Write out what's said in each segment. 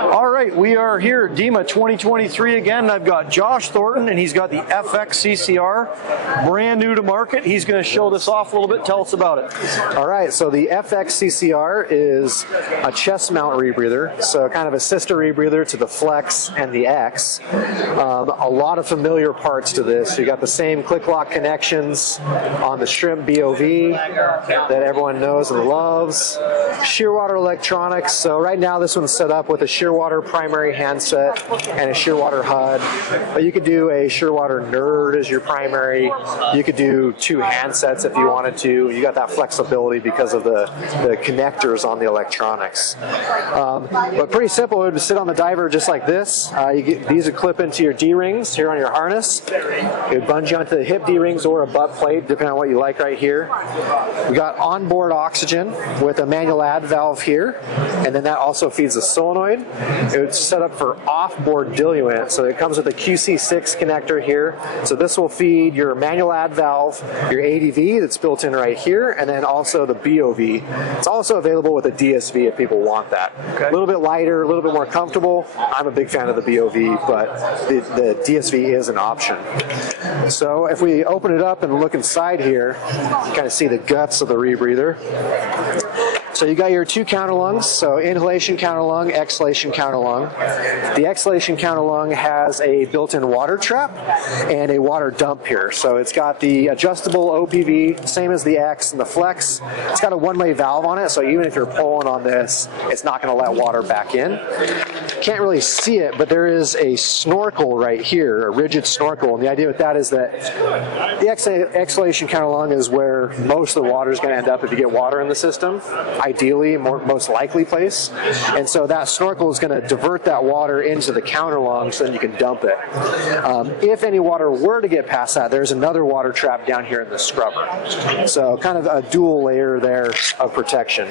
All right, we are here at dema 2023 again. I've got Josh Thornton, and he's got the fxccr, brand new to market. He's going to show this off a little bit. Tell us about it. All right, so the fxccr is a chest mount rebreather, so kind of a sister rebreather to the Flex and the X. A lot of familiar parts to this. You got the same click lock connections on the Shrimp BOV that everyone knows and loves. Shearwater electronics. So right now this one's set up with a Shearwater primary handset and a Shearwater HUD. But you could do a Shearwater Nerd as your primary. You could do two handsets if you wanted to. You got that flexibility because of the connectors on the electronics. But pretty simple. It would sit on the diver just like this. These would clip into your D-rings here on your harness. It would bungee onto the hip D-rings or a butt plate, depending on what you like right here. We got onboard oxygen with a manual add valve here, and then that also feeds the solenoid. It's set up for off-board diluent, so it comes with a QC6 connector here. So this will feed your manual add valve, your ADV that's built in right here, and then also the BOV. It's also available with a DSV if people want that. Okay. A little bit lighter, a little bit more comfortable. I'm a big fan of the BOV, but the DSV is an option. So if we open it up and look inside here, you kind of see the guts of the rebreather. So you got your two counterlungs, so inhalation counterlung, exhalation counterlung. The exhalation counterlung has a built-in water trap and a water dump here. So it's got the adjustable OPV, same as the X and the Flex. It's got a one-way valve on it, so even if you're pulling on this, it's not going to let water back in. Can't really see it, but there is a snorkel right here, a rigid snorkel, and the idea with that is that the exhalation counterlung is where most of the water is going to end up if you get water in the system. Ideally, most likely place. And so that snorkel is going to divert that water into the counterlung so then you can dump it. If any water were to get past that, there's another water trap down here in the scrubber. So kind of a dual layer there of protection.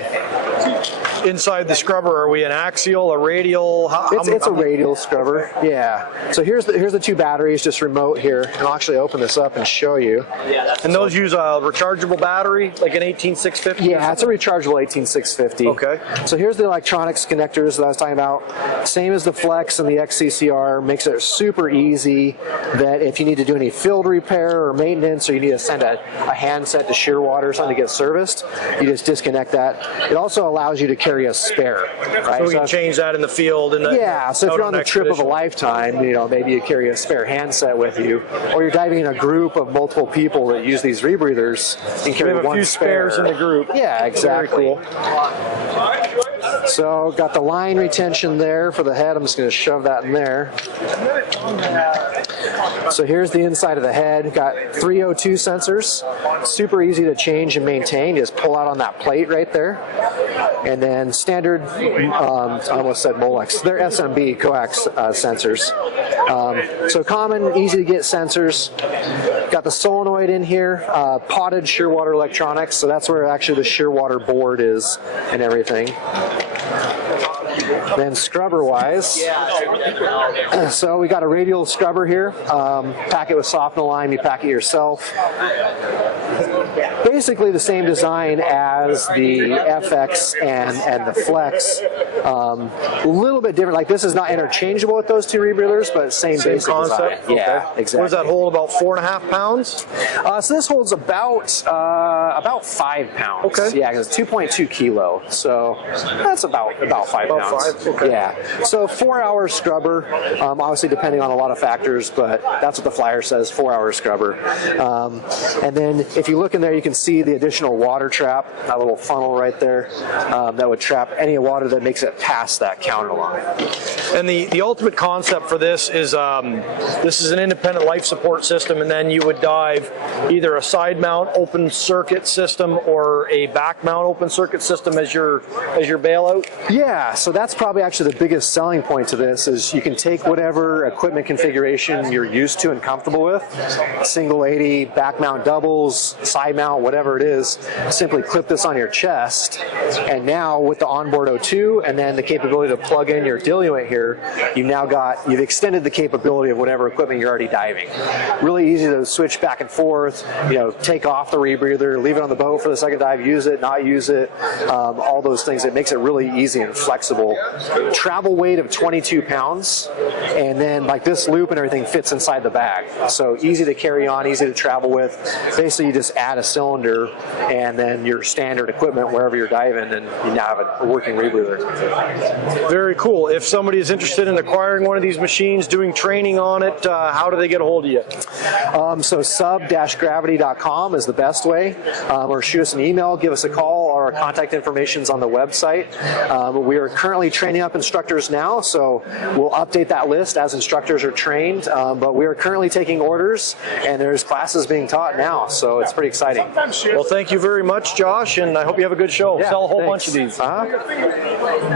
Inside the scrubber, are we an axial, a radial? It's a radial scrubber, yeah. So here's the two batteries, just remote here, and I'll actually open this up and show you. And those use a rechargeable battery, like an 18650? Yeah, it's a rechargeable 18650. Okay. So here's the electronics connectors that I was talking about. Same as the Flex and the XCCR, makes it super easy that if you need to do any field repair or maintenance, or you need to send a handset to Shearwater or something to get serviced, you just disconnect that. It also allows you to carry a spare. Right? So we can change that in the field. Yeah, so if you're on the trip of a lifetime, you know, maybe you carry a spare handset with you, or you're diving in a group of multiple people that use these rebreathers, you can carry one spare. We have a few spares in the group. Yeah, exactly. Very cool. So got the line retention there for the head. I'm just going to shove that in there. So here's the inside of the head. Got 3 O2 sensors. Super easy to change and maintain. Just pull out on that plate right there. And then standard, I almost said Molex. They're SMB coax sensors. So common, easy to get sensors. Got the solenoid in here. Potted Shearwater electronics. So that's where actually the Shearwater board is and everything. Then scrubber-wise, so we got a radial scrubber here. Pack it with softener lime, you pack it yourself. Basically the same design as the FX and the Flex. A little bit different. Like this is not interchangeable with those two rebreathers, but same basic concept. Design. Yeah, okay. exactly. What does that hold? About 4.5 pounds? So this holds about 5 pounds. Okay. Yeah, because it's 2.2 kilo. So that's about 5 pounds. 5. Okay. Yeah. So 4-hour scrubber. Obviously depending on a lot of factors, but that's what the flyer says. 4-hour scrubber. And then if you look in there, you can see the additional water trap. That little funnel right there. That would trap any water that makes it past that counter line. And the ultimate concept for this is an independent life support system, and then you would dive either a side mount open circuit system or a back mount open circuit system as your bailout. Yeah, so that's probably actually the biggest selling point to this is you can take whatever equipment configuration you're used to and comfortable with, single 80, back mount doubles, side mount, whatever it is, simply clip this on your chest, and now with the onboard O2 and then the capability to plug in your diluent here, you've extended the capability of whatever equipment you're already diving. Really easy to switch back and forth, take off the rebreather, leave it on the boat for the second dive, use it, not use it, all those things. It makes it really easy and flexible. Travel weight of 22 pounds, and then like this loop and everything fits inside the bag. So easy to carry on, easy to travel with. Basically, you just add a cylinder and then your standard equipment wherever you're diving, and you now have a working rebreather. Very cool. If somebody is interested in acquiring one of these machines, doing training on it, how do they get a hold of you? So sub-gravity.com is the best way, or shoot us an email, give us a call. Our contact information is on the website. We are currently training up instructors now, so we'll update that list as instructors are trained, but we are currently taking orders, and there's classes being taught now, so it's pretty exciting. Well, thank you very much, Josh, and I hope you have a good show. Yeah, Sell a whole thanks. bunch of these.